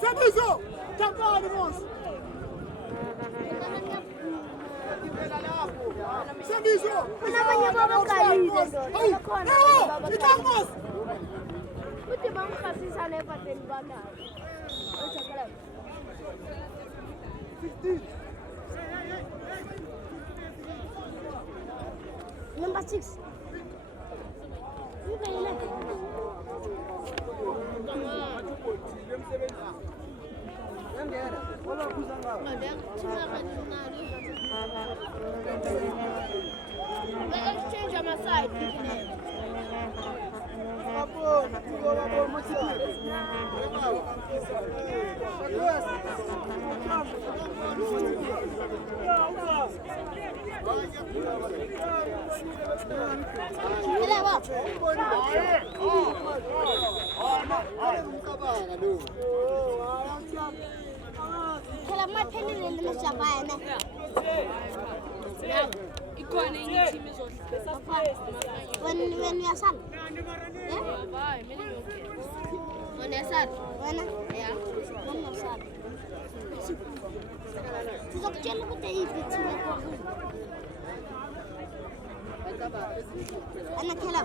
Sabiso! Tapani mos! Sabiso! Kenapa bawa kali? Itamos! Uti bang kasih sana paten banda. 15. Number 6. Let's change on my side. Kila mapeni nilimeshabana. Iko na nyinyi timu zote. When you are son. Yeah, bye. Mimi ni okay. When you are son. When? Yeah. When you are son. Tuzakuchana kwa hivi timu kwa huko. Ana kila.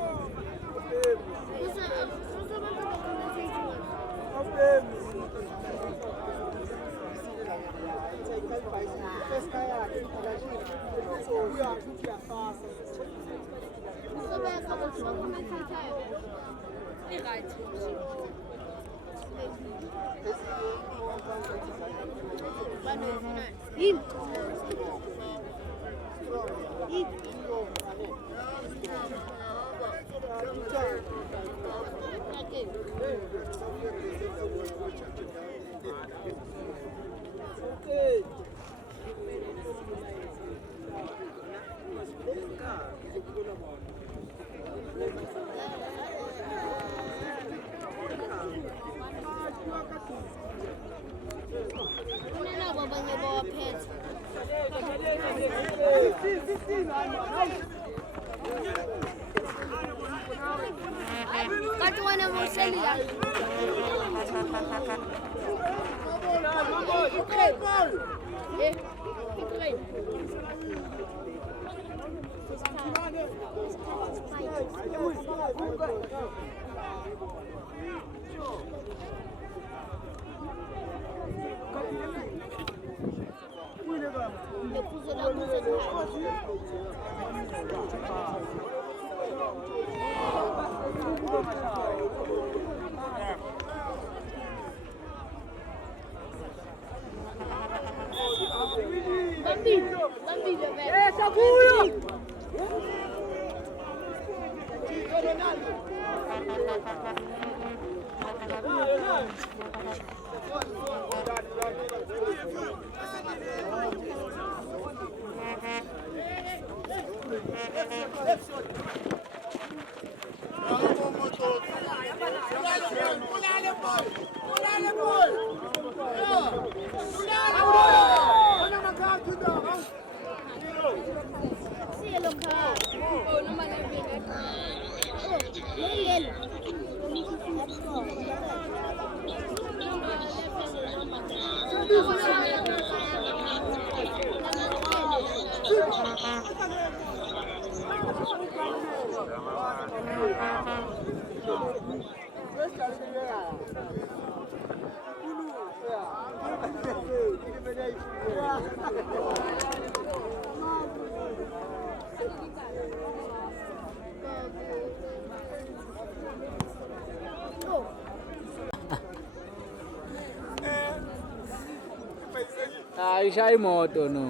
Ayishaya imoto no.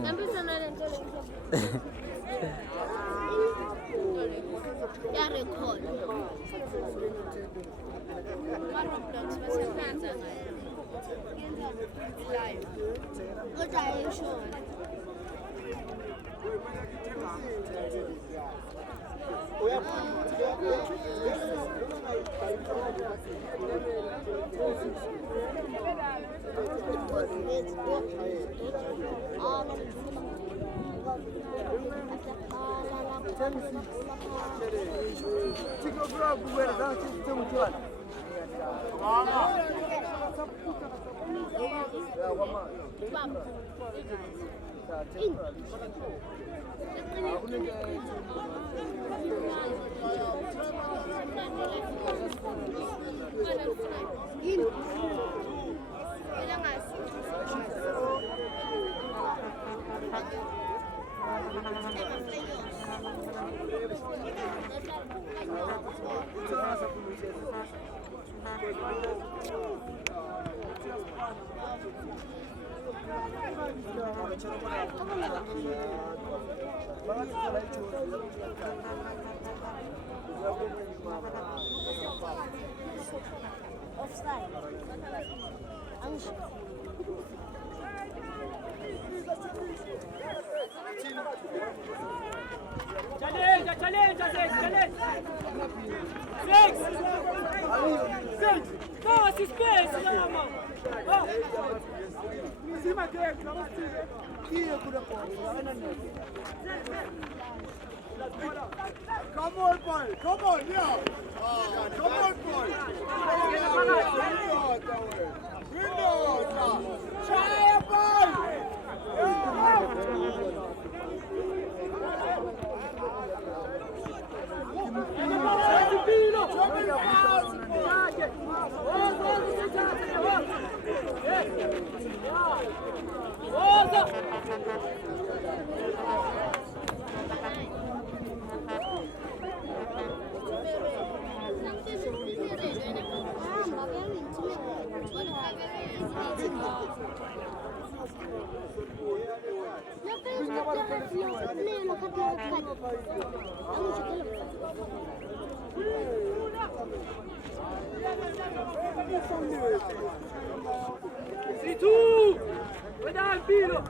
Ya record. Live. Kodwa ayisho. Offside. Challenge, Six. No, suspense, no. Come on, boy. Come on, yeah. Come on, boy. Try a ball. Si tu! Vai dare il filo!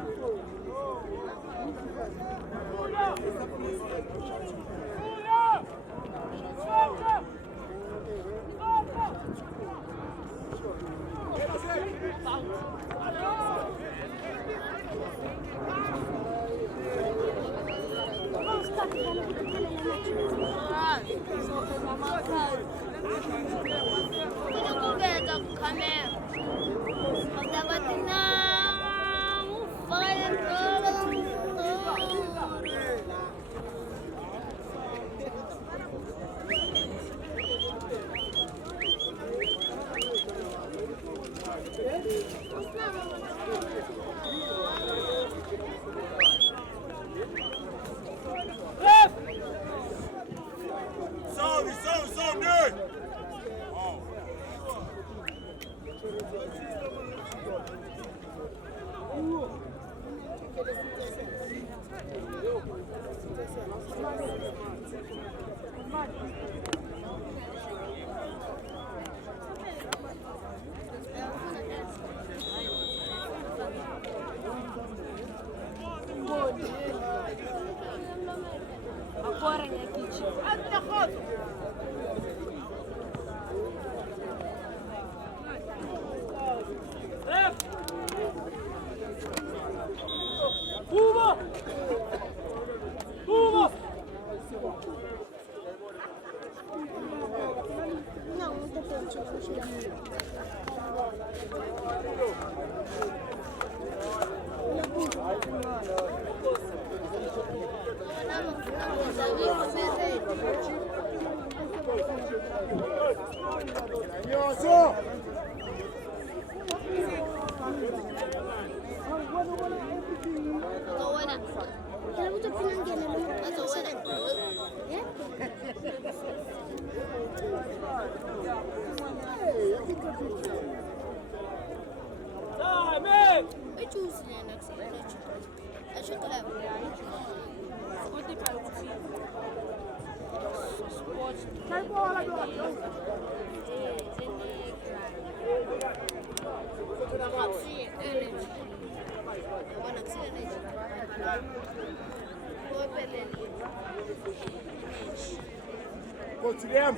Go to them.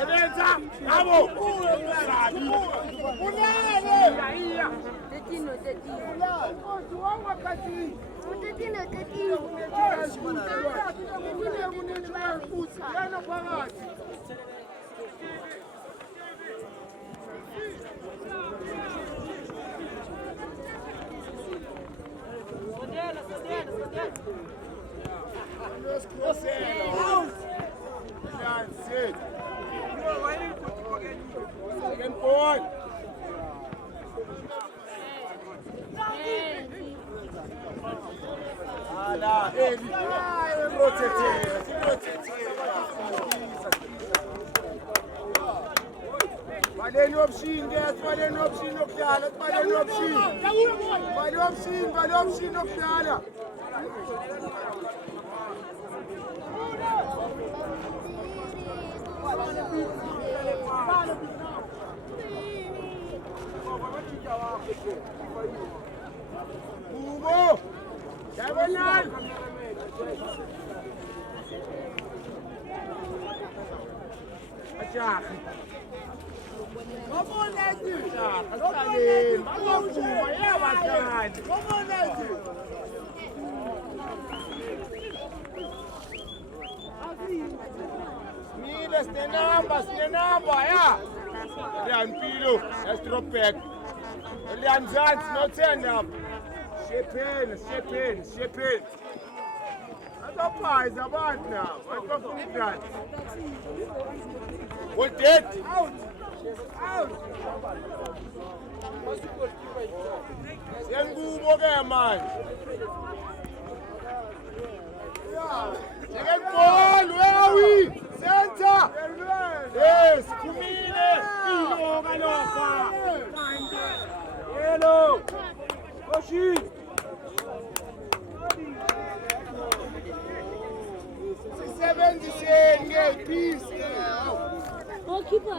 Ebenza, bravo. That's it. Second point. Ala, Eddie. Valeu option, guys. Valeu option no piano. Valeu option. Valeu option no piano. Hugo, Cabanal. Acha. Come on, Nathan. Come on, Nathan. Come on, Nathan. Miles, the number, yeah. Leon Pilo, let's drop back. Leon Zantz, no turn up. Shape in. That's a prize about now. What's up with that? What's it? Out. Then go again, man. Second ball, where are we? Center! Yes, Kumine! Pino, Malofa! Hello! Koshi! 70 get peace! Goalkeeper.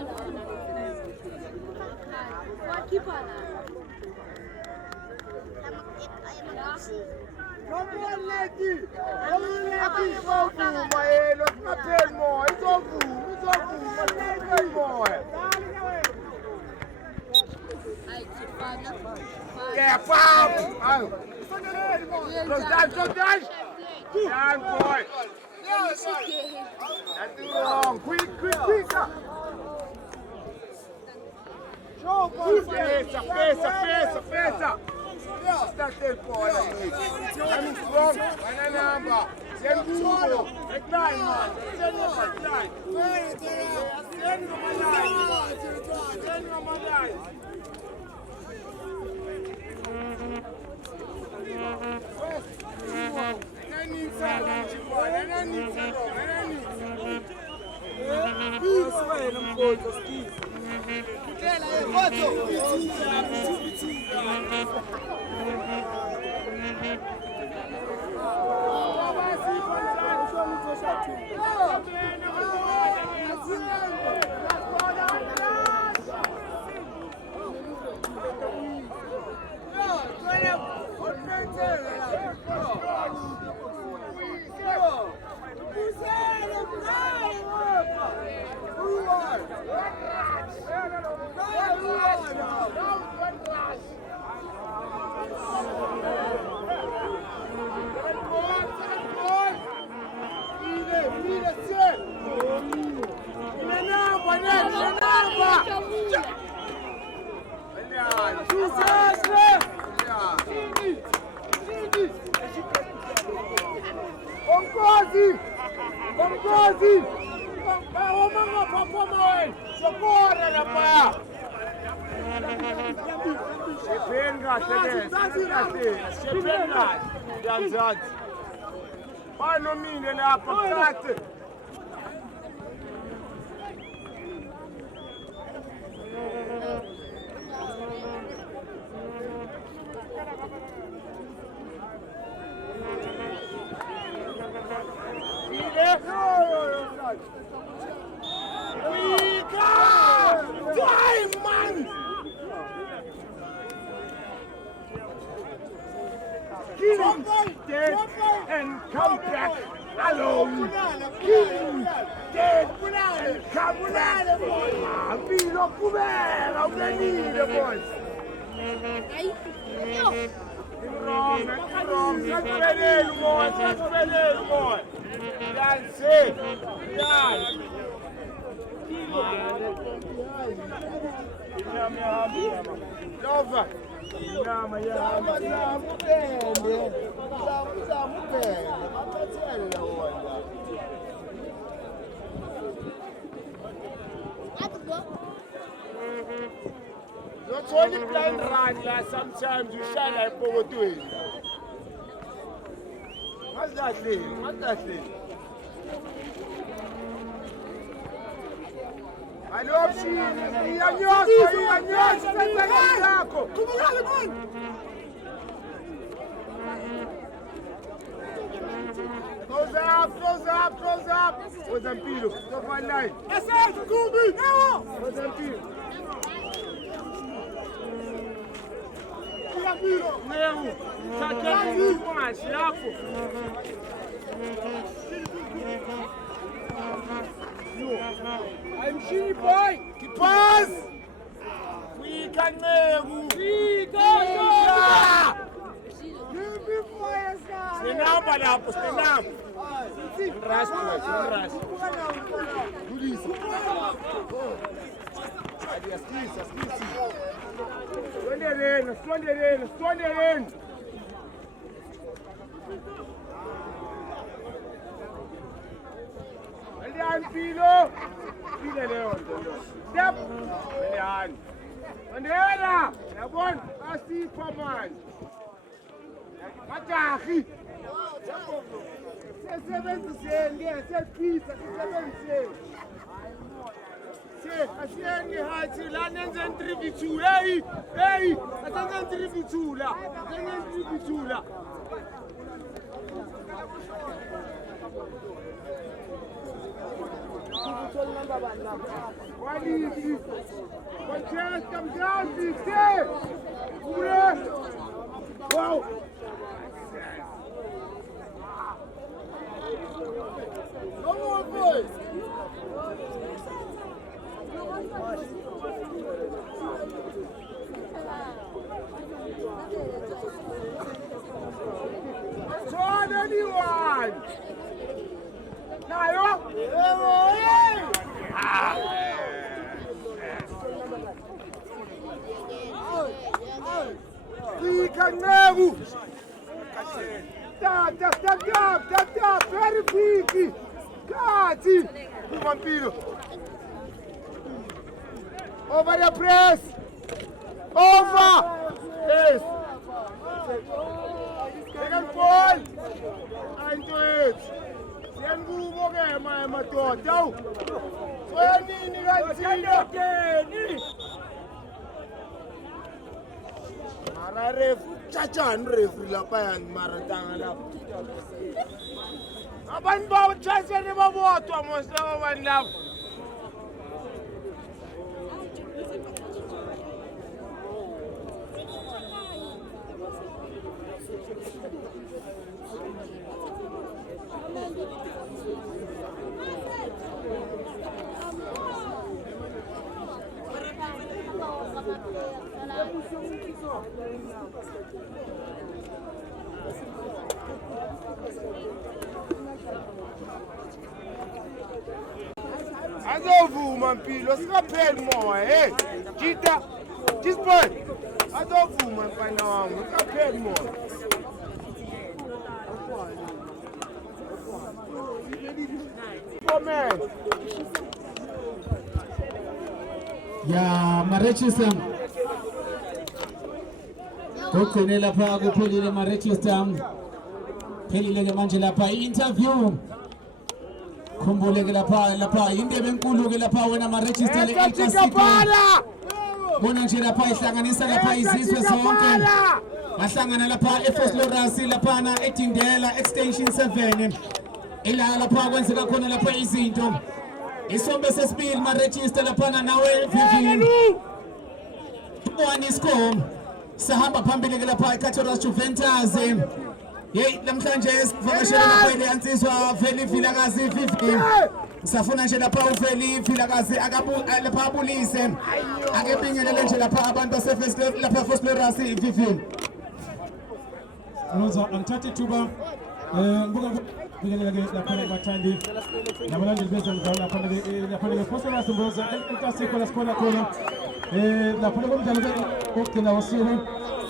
Come on, Letty! Come on, Letty! It's all good, my Let's not tell more. It's all good. Let's not tell more. Yeah, foul! Close down! Down, boy! That's wrong. Quick! Show, boy! Pesa! Está el polo. Coming strong. One number. Send Google. Decline, man. Send my line. Kongozi! Omanga papa moen! Socorre na pa! Shepenga Danzat. Pano mine na pakate. No. Come back alone. Kill. Dead. Come back. Mpilo kubela ungenile boys. Wrong. Sakuphelele umoya. That's it. Lova. Inyama yahamba zamupende. Aphathele wona. Not only blind run like sometimes you shine like power doing. What's that thing? I love you. Close up. Ozampilo, top one line. Yes, Kumbi. Ozampilo. Neu, sakeni mais, lapho. I'm Shini boy. Keep pass. We can move. Stenamba lapho, stenamba. Rush. Sondereni. Mpilo. Pile leo. Step. Elian. Andela. Yabona, asipha manje. Matahi. Sesebenziseni, sesiphisa, sisebenziseni. Asiyengi hathi la nenze interview. Hey, asenze interview la. Quality. Contest come down, stay. Wow. Come on, boys. Turn anyone. Nayo. We can move. Tap, very big. Kati. Mpilo. Over the press. Over. Yes. Second ball. Into it. Sengubo ke madoda. Nini kanti? Mara ref chachan ref lapha yan mara tanga lapho. Abantu bawuthase nebabodwa mos labo bantu lapho. Azovuma Mpilo, singapheli moya. Hey, Jita, this boy. Azovuma mfana wangu, singapheli moya. Comment. Ya Marechester kokugcine lapha kuphelile Marechester phelile ke manje lapha i-interview khumbule ke lapha indebe enkulu ke lapha wena Marechester le-Classico bona nje lapha ihlanganisa lapha izizwe zonke bahlangana lapha eFosloras lapha eDindela extension 7 ila lapha kwenzeka khona lapha izinto isombe sesibili Marechester lapha nawe Vivian one score sahamba phambili ke lapha eCachoras Juventus Hey, namhlanje sivakashela lapha yansizwa Feli Vilakazi 50. Safuna nje lapha uFeli Vilakazi lapha abulise. Ake bingelele nje lapha abantu base lapha first players 50. Roza anthathe thuba ngibuka bingelela ke lapha abathandi nabalandeli bezemidlalo lapha ke first players Roza intasiko lasikhona khona lapha komdlalo ke ogcina wosini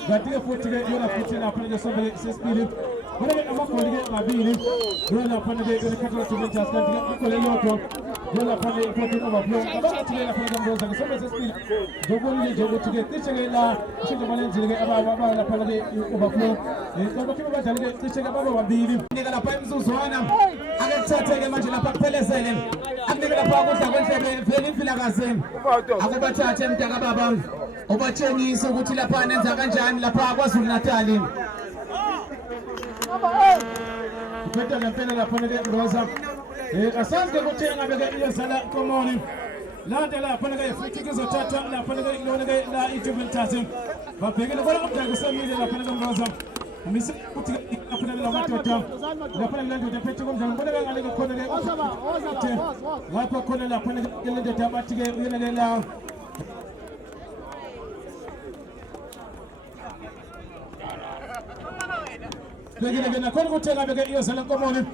kanti ke futhi ke yona futhi lapha ke sobe sesibili When I get a phone again, my beanie, roll up on the day, the capital to Winter, and the Lotto, roll up on the important overflow. About today, I put them both and some of the speed. Jogo to get this again, check the money to get about the holiday overflow. It's not about to get this about one beanie. They got a pipe to Swana. I get to take a match in a pack Pellesin. I'm going to power to very Filagasin. I go back to attend Tagababa. Over Chinese, so good to the pan and Zaganjan, La Pagua, Natali. Kwenda kampeni la pone Roza asante kutenga bega ile sala komoni landa la pone ga fitikizo tatu la pone ga ile la Juventus bapegele bora kumtakusamile la pone ga Roza misi kutika pone la matoto la pone la ndio pecho kumza mbona ga ale kone ga wapo kone la pone ga ile ndio tabatige ile la Begin na kwenda kutenga bega hiyo sala komoni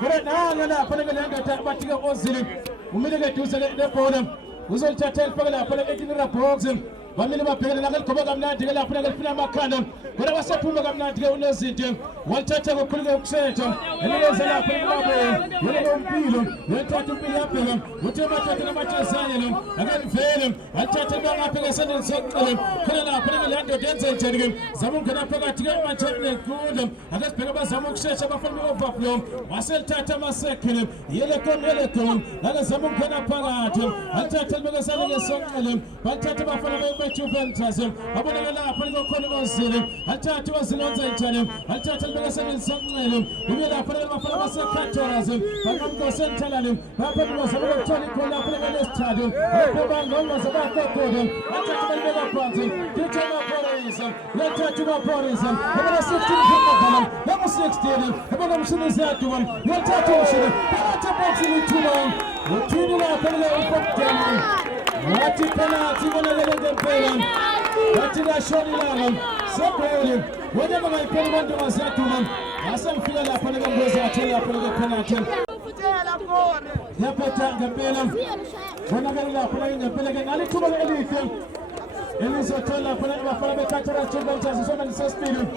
bora na pale bega ndio tabatika ozili umile tusale de pole uzol chatel pagala pale ekinira box bamile bapegela nakal koba gamna digala pale fina makanda bora wasapuma gamna diga unezinte waltata kokulga ukuseta ele sala pale babo wele mpilo wetatu pili apela utema tatu na machezanya no agan vele altata banga pega sendin sokole kana pale ndio denzel chenge zamu kana pega tiga machane kunda agas pega bazamu kusesha bafalme overflow wasel tata masekele yele kon naga zamu kana pagate altata bega sendin sokole altata bafalme Juventus abona la pale kono ozile altata wasilonza intane altata bega sendin sokole ubela pale bafalme sekatoraze bakamko sentalane bapha bazamu toni kola pale stadium baba ngoma zabaka kodo altata bega phansi kitema porisa lethathu porisa abona 16 phakathi labo 16 abona umshini zathu lethathu umshini phakathi boxing ithuma uthini la phela ukuphtela wathi penalty bona ngempela wathi la shoni lana sebholi wena bangayiphela abantu bazathu asamfika lapha ngomboza athela phela penalty yapata ngempela bona ngala ngempela ke nalithuba elihle Elizotola pale bafana bekatara Juventus soma lisespili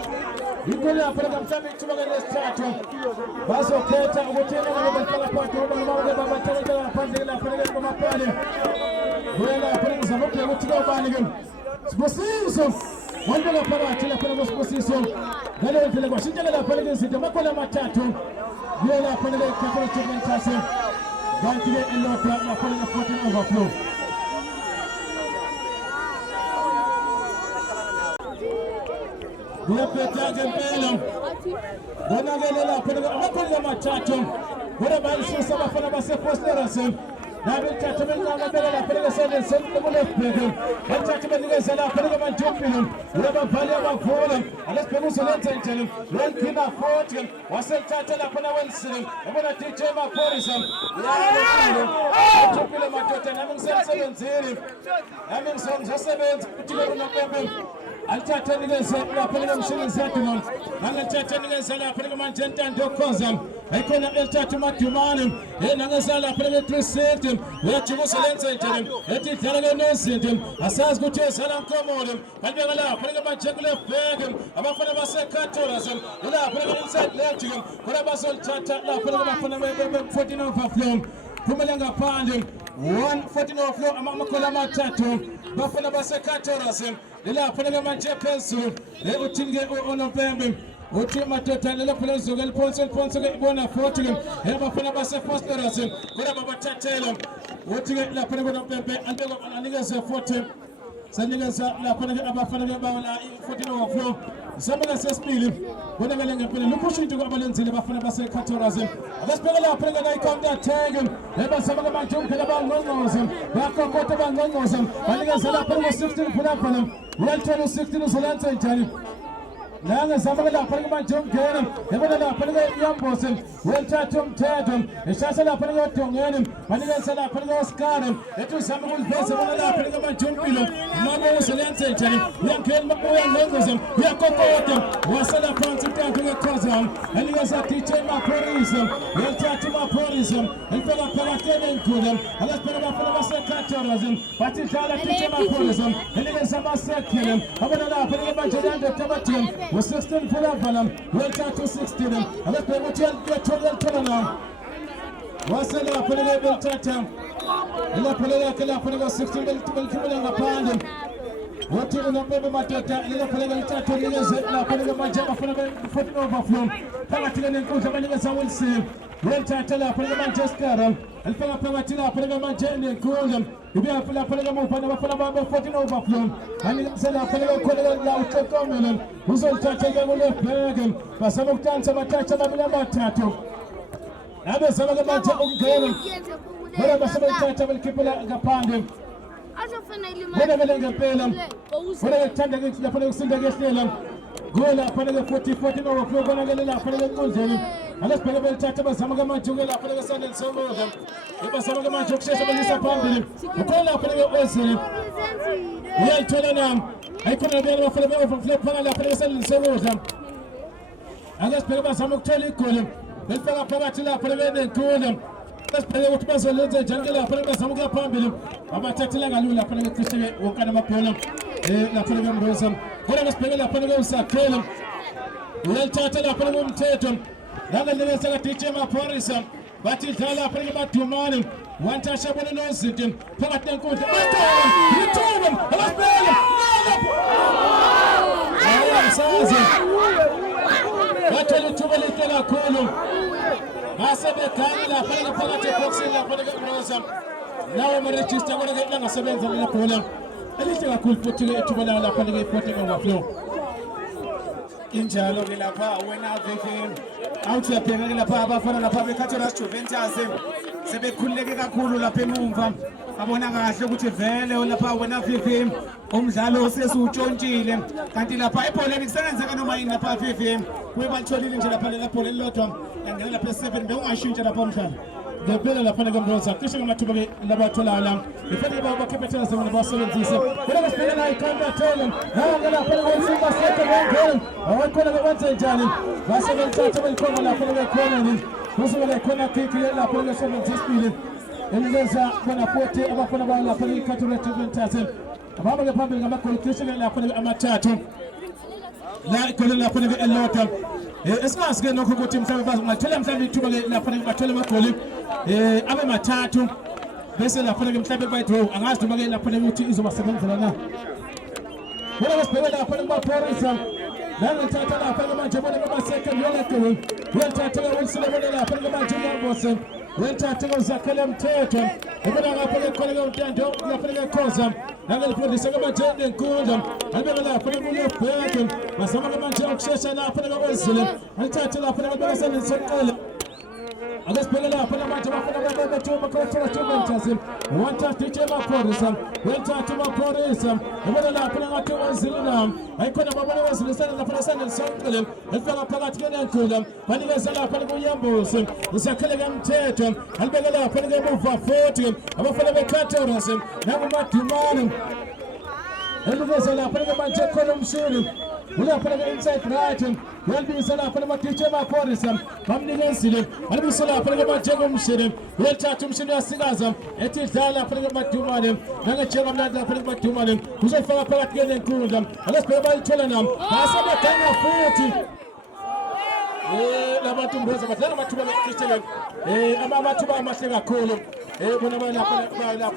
Ikola pale kamtami tumaga lestatu Baso keta ukutena na bafana patu baba baba tawala pande la pale kama pale Wala pale mzamoke mutiga ubani Sposiso wanda la pale atila pale sposiso Gale tele kwa shinja la pale nsita makola matatu Wala pale katara Juventus Gantile elota la pale na 14 overflow Yapeta gempela Bona gelela pele amakola matatu Bora balisi sabafana base posters Na bitatu benga bela pele sele sele mole pele Bitatu benga sele pele manjumpino Leba vale abafona Alas pele solente intele Welkina 40 waseltata la pana wensile Bona DJ Maporisa Ya Jumpile matota na msele 7-0 Amen songs 7 kutilo na pembe Altata nigeza la pele mshini zetu non Altata nigeza la pele manjenta ndokoza Aikona eltatu matumani nangeza la pele trisete Wechumu selenza intele Eti talaga nosinte Asaz kuche salam komodem Kalbega la pele manjengule fegem Abafana base katorazem Ula pele inside letigem Kora basol tata la pele bafana 14 overflow Pumelenga pande 114 overflow amakola matatu Bafana base katorazem Ila pele manje pensu le utinge onovembe utima total le pele zogal ponso ke bona 40 e bafana base fosterase kora baba tatelo utinge la pele onovembe andego aniga se 40 saniga sa la pele abafana ke bawala 14 overflow sabala sespili bona belenga pele lupushito ko abalenzile bafana base katoraze abasibeka la pele na ikonda tag e basaba manje phela bangongoza bakokota bangongoza baniga sala pele 16 phela Well, 16 is Solanta Italian. nanga zama lapha manje umngene yabona lapha iyambosi welithatha umthetho eshasa lapha eDongeni banikeza lapha eOskar ethi uzama ukuveza bona lapha manje umpilo mama uselenze njani uyangena mabuya ngengozi uyakokoda wasala phansi uTaku eKhazam anikeza DJ Maphorisa welithatha Maphorisa elifika phakathi enkulu alasipela bafana basekhatharazini bathi dlala DJ Maphorisa enikeza amasekele abona lapha manje tabatim was 16 for Avalam, well to 16. And let's play with you. Was a lot for the level Tatam. And I put it like 16 to pound. What you know, baby, my daughter, and I put it like that. I put it on my job for the foot overflow. Palatin and Kuzaman, I will see. Well, Tatala, put it on Manchester, and Palatina, put it on my journey and cool them. If you have a Palagamon, Panama, 14 overflow, and you said, I put it on loud to come who's all touching on the Bergen, but some of times I'm attached to my tattoo. I was some of the matter of Galen. Whatever some of the tattoo will keep it upon him. Whatever they get paid them, whatever time they get to the police against them. Go up on the 14 overflow, going to get up on the Gunzeli. And let's pay a bit of Samagaman to get up on the sun and so on them. If a Samagaman took shares of disappointed, you call up on the Wesley. We are telling them, I couldn't be able to flip over flip on the sun and so on them. And let's pay about some of Kelly Column. Let's pay up on the and cool them. Let's play with Master Lindsay Jungle up on the Samaga Pambilim. I'm tackling a little up on the Christian Okanama. La Panagan Rosam, what was Pegala Panagosa, Kelum, well tatted up on the Tatum, Nana Levesa teacher Maphorisa, but it's all up about 2 morning. One touch up on the nose sitting, Patan Coach, you told him, let's play him. What tell you to Belitella Colum? I said the Kamala Panaga Boxing, La Panagan Rosam. Now I'm registered, I'm going to get Lana 7 from the Colum. Anything I could put to Banana Panaga putting overflow. In Jalo Vilapa, when I became out of Pegala Papa for the public catchers to venture, Sebe Kulega Kulu Penumva, Abona, which is very on the power when I became Umzalo says who John Jilem, Cantilla Pipe, and extends the Ganoma in the Pafim, we want to live in the Palapolim, and the P7 don't want to shoot at a pumpkin. The bill of the Panagan Rosa, Christian Matubi, Labatula, the Panagan Capitals of the Boston, whatever spelling I can't tell him. Now I'm going to put a single second one. I want to go to Johnny. Vassal Tata come on up on the corner. Who's going to come up to the Panagan 7 and there's a Panapote of a Panabala Panagan Cataract Tassin. About the public of Christian and Amatatu. Like Colin Panagan and Lota. It's not going to go to him. I tell him something to the Panagan. I'm a tattoo. This is a Panagan by throw, and asked to begin a Panaguti is over 7 for now. When I was paying up on my Panagan, then the title of Panagan Jamaica second relative. When Tata will celebrate a Panagan Jamaica, when Tata was a Kalam Theatre, even a Panagan Tanto, the Panagan Cosam, and I'll put the second Jan and Gordon, and then a Panagan Panagan, but some of the Manchester and Panagan, and Tata of Panagan and so I just put it up on the match of the two one touch to Maphorisa, one touch to Maphorisa, and when I put out to one Zilinam, I couldn't have one was listening to the person and so to them, and fell up Palatian and Kulam, when he was up on the Yambos, the Sakalagan Tatum, and began up on the move for 40, and for the Catoras, now about tomorrow. And it was up on the Manchester Column soon. We are putting inside right and we'll be set up on the teacher Maphorisa, from the incident, and we saw up on the Jagum City, we'll chat to Mr. Sigazam, it is Dala putting about 2 money, then a chair of that putting about 2 money, who's a fellow Palatian and cool them, and let's pay by Telenam, pass on the 10 of 40. Labatum Rosa, but then I'm to Christian, I'm about to buy my thing a cool. When I'm up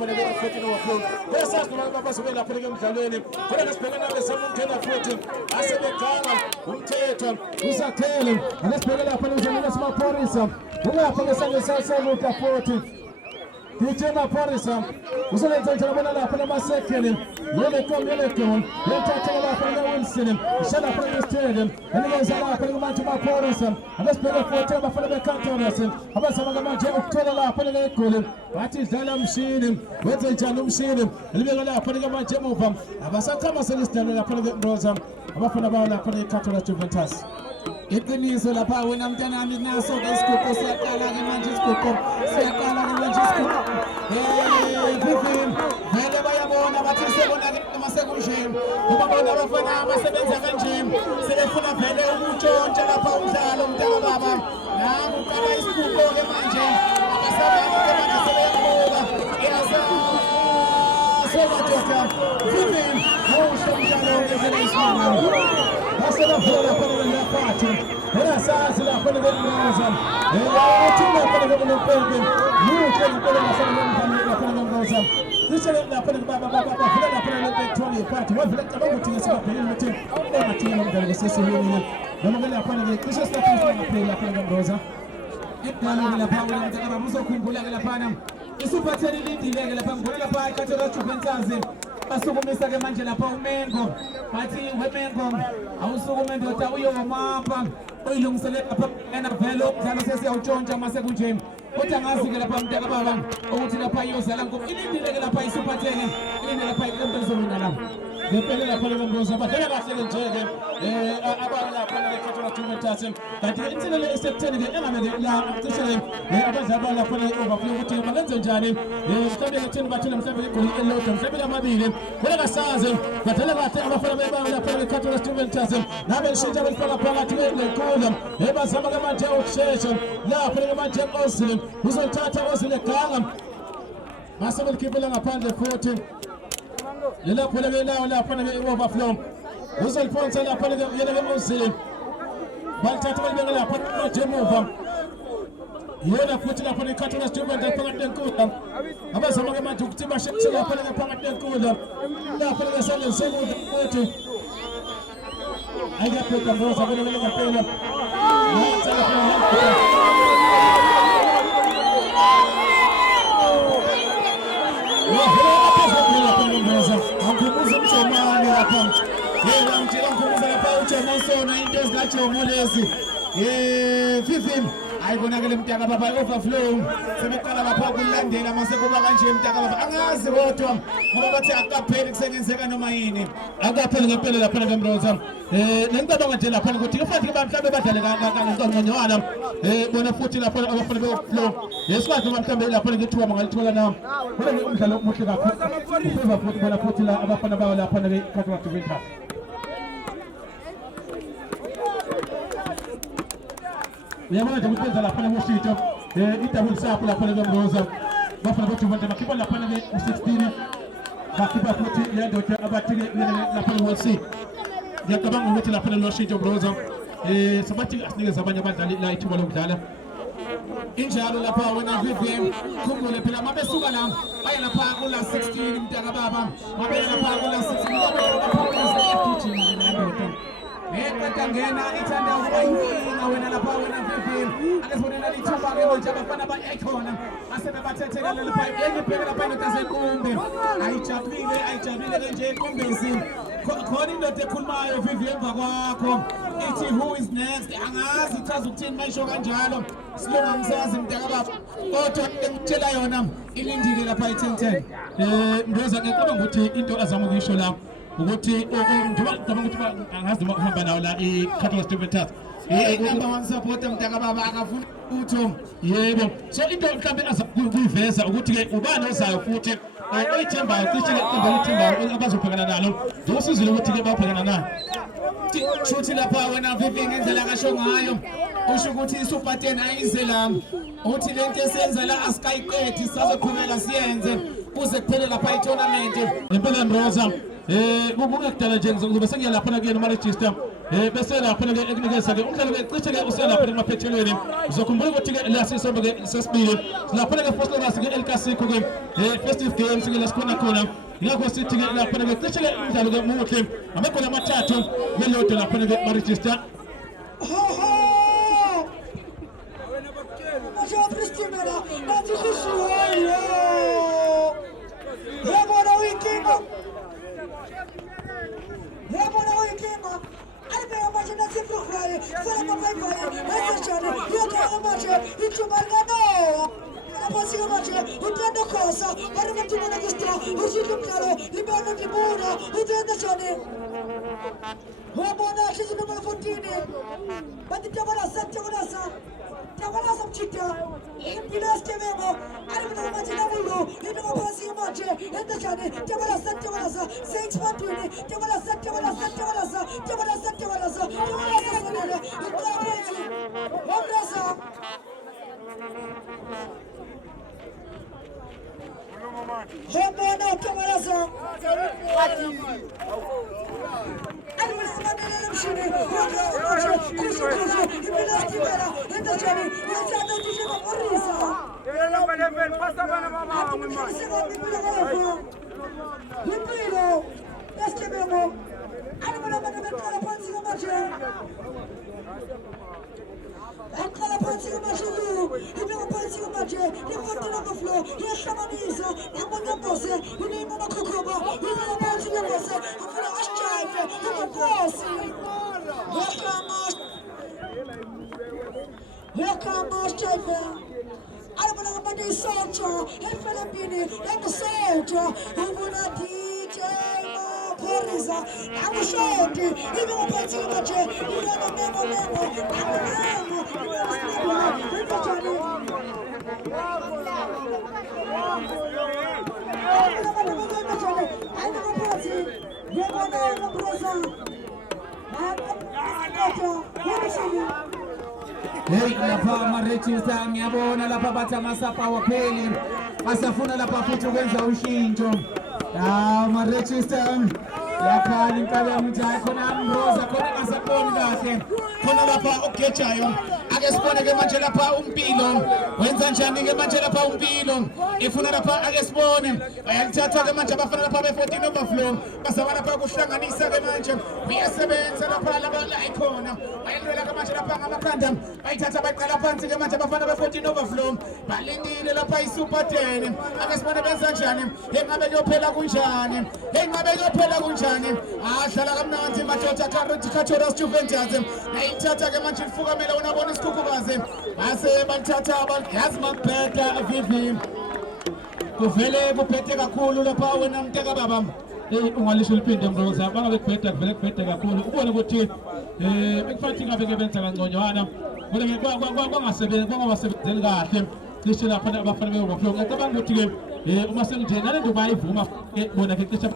on the foot overflow, there's us to my bus when I put him to learn. But I was picking up the 17 of 14. I said, the Kala, who's a tailing, and let's pick it up on the Maphorisa. We're up on the 7 of 40. DJ Maporisa uzolenza njalo lapha namasekeni yele kom yethatha lapha Wilson shala lapha stadium enikeza lapha kumanje Maporisa abasibheka futhi abafana beCantoras abasaba manje ukuthola lapha ngegoli bathi dlala umshini wenze njalo umshini libeka lapha kumanje emuva abasakhama selistano lapha ngeMroza abafana bawo lapha eCantoras Juventus iqiniso lapha wena mntanami naso isigubhu siyaqala ke manje isigubhu Vivim vele bayabona bathi sebona ke masekunje uma bona abafana abasebenza kanje sebefuna vele ukutshontsha lapha umdlalo umntaka baba nangu uqala isigubhu ke manje abasabantu ke manje sebeyabuka yasa sobathoka Vivim hawusho umdlalo ngezesimanga basebafuna khona lapha era sazi lapha ngeMroza uthina khona ngeMpembe yuthe ngempela lapha ngeMroza sishele lapha baba vula lapha ngeTony Party wavula cabanga ukuthi ngesibabhekile ukuthi emathini ngalo sesihini noma ke lapha ngecishe silaphisa lapha ngeMroza ibhala lapha umntaka baba uzokhumbula ke lapha isuphatheli lidile ke lapha ngibona lapha eCantoras Juventus basukumisa ke manje lapha uMengo bathi weMengo awusukume ndoda uyomapha uyilungisele lapha ena vele umdlalo sesiyawutshontsha mase kunje kodwa ngazi ke lapha mntaka baba ukuthi lapha iyozala ngoba ilindile ke lapha isuphatheli ilindile lapha iqembezomina lapha ngempela lapha leMroza badlala kahle ke nje ke abana lapha eCantoras Juventus kanti inselelo esekutheni ke engamele la cishe abadlali lapha overflow ukuthi bangenze njani mhlawumbe ekutheni bathole mhlawumbe igoli elilodwa mhlawumbe amabili kodwa kasaze badlala kahle abafana bebayo lapha eCantoras Juventus nabe lishintsha belifaka phakathi kwenkulu ebazama ke manje ukushesha lapha ke manje Ozil uzothatha Ozil eganga mase belikhiphela ngaphandle futhi lapho ke lawo lapha nge-overflow uzoliphonsa lapha ke Ozil balithatha balibeka lapha manje emuva yena futhi lapha eCantoras Juventus phakathi kwenkundla abazama ke manje ukuthi basheshe lapha phakathi kwenkundla lapha ngesandla sokudla futhi ayaphetha ngoza bona ngempela angikubuza umjomani lapha yena ngitshela ngikubuza lapha uJomansona into ezikaJomo lezi Vivim ayibonakele mntaka baba overflow sebeqala lapha ukulandela mase kuba kanje mntaka baba angazi kodwa ngoba bathi akapheli kusengenzeka noma yini akapheli ngempela lapha ngeMroza ngicabanga nje lapha ukuthi kufanele mhlawumbe badlale kangconywana bona futhi lapha abafana be-overflow yesikwazi noma mhlawumbe lapha ngithuba mangalithola nawo kodwa umdlalo omuhle kakhulu usiza futhi bona futhi la abafana bawo lapha eCantoras Juventus uyabona nje ukuthi lapha neMoshito idouble sap lapha ngeMroza bafana beJuventus bakhipha lapha nge-16 bakhipha futhi lendoda abathile lapha ngeWC ngiyacabanga ukuthi lapha neLoshintsho Broza sabathi asinikeze abanye abadlali la ithuba lokudlala injalo lapha wena Vivim khumbule phela mabesuka la baye lapha kula 16 mntaka baba mabe lapha kula 16 lapha kula Ekata ngena ithanda ukuyinkinga wena lapha wena Vivim alesibonela lithuba ke manje abafana ba-Icon asebe bathetheka lapha engibheke lapha indoda seNkumbe ayijabulile ke nje eNkumbezi khona indoda ekhulumayo Vivim emva kwakho ithi who is next angazi ichaza ukuthini mayisho kanjalo silunga ngisazi mntaka baba kodwa engitshela yona ilindile lapha i-1010 Mroza ngicabanga ukuthi into azama ukuyisho la ukuthi njengoba ukuthi angazi noma uhamba nawo la eCantoras Juventus number 1 supporter mntaka baba akafuna utho yebo so into mhlambe azakuyiveza ukuthi ke ubani ozayo futhi oyithembayo cishe ithembayo abazobhekana nalo ngosizile ukuthi ke babhekana nayo shuthi lapha wena Vivim ngendlela kasho ngayo usho ukuthi iSuper 10 ayize la uthi lento esenza la asikayiqedi sazoqhubeka siyenze kuze kuphele lapha i-tournament ngempela Mroza kungekudala nje ngizobe sengiya lapha na kuyena ma-register bese lapha ke ekunikeza ke umdlalo ke cishe ke uselapha emaphethelweni uzokhumbula ukuthi ke la sisonto ke sesibili lapha ke first class ke El Clasico ke festive games ke la sikhona khona ngakho sithi ke lapha ke cishe ke umdlalo ke muhle amagoli amathathu belodwa lapha ke ma-register Christina, Pai, fala papai Pai, essentially, you can't imagine, it's your man. Apasiga mace, utenda cosa, arriva tu non gusta, uscito claro, libero di buona, utenda ciane. Buona, ci sono per fontine. Ma ti chiamala città. In pilas chiamiamo, arriva la mace da bullo, in una pasiga mace, enda ciane, chiamala sei fontine, chiamala sonere, il trapezi, obrasa. Homona kamarasa. Alvin Smadele Mshini. Kusu. Imelasti Vera. Enda Chani. Yasada Tijema Morisa. Passa bana mama. Lipilo. Eskememo. Alvin Kala Pansiga Mache. Ancora Pansiga Mache. Ibemo Pansiga Mache. Nipotina Maflo. Yashamanisa. Namonya Bose. Inimo Makokoba. Ibemo Pansiga Bose. Afuna Ashchaife. Ibemo Bosi. Yakama Ashchaife. Alvin Amadi Soldier. In Philippine. In the Soldier. Ibuna DJ Porisa. I'm short. Ibemo Pansiga Mache. Ibemo Memo. Hey, lapha marejista ngiyabona lapha bathi amasapa wapheli asafuna lapha futhi ukwenza ushintsho. Marejista yakhala inkabela ukuthi hayi khona Ambrosa khona ngasaboni kahle khona lapha ogejayo ake sibone ke manje lapha umpilo wenza njani ke manje lapha umpilo ifuna lapha ake sibone bayalithatha ke manje abafana lapha be14 overflow basaba lapha kuhlanganisa ke manje uyasebenza lapha la ikhona bayilwela ke manje lapha ngamakhanda bayithatha baqala phansi ke manje abafana be14 overflow balindile lapha iSuper 10 ake sibone benza njani engabe kuyophela kunjani adlala kamnandi madoda Katoras Juventus ayithatha ke manje ifukamela unabona isikhukhukazi base balithatha yazi makubheda Vivi kuvele kuphethe kakhulu lapha wena mnteka baba ungalisho liphinde Mbroza bangabe kubheda kuvele kuphethe kakhulu ubone ukuthi bekufanele ngabe ke benza kangconywana kodwa kwangasebenzeli kahle cishe lapha abafana be-overflow ngiyacabanga ukuthi ke uma sengithena le nto bayivuma bona ke cishe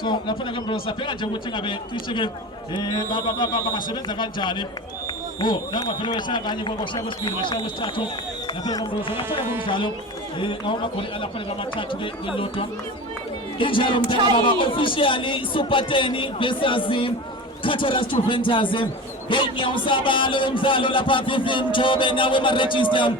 so lapha ke Mbroza phela nje ukuthi ngabe cishe ke bangasebenza kanjani nanga phela weshaya kanye koshaya kwesibili washaya kwesithathu lapha ke Mbroza lapha kumdlalo ngawamagoli alapha kamathathu ke lodwa injalo mntaka baba officially Super 10 versus Katoras Juventus. Hey, ngiyawusaba lo mdlalo lapha Vivi Mjobe nawe ma register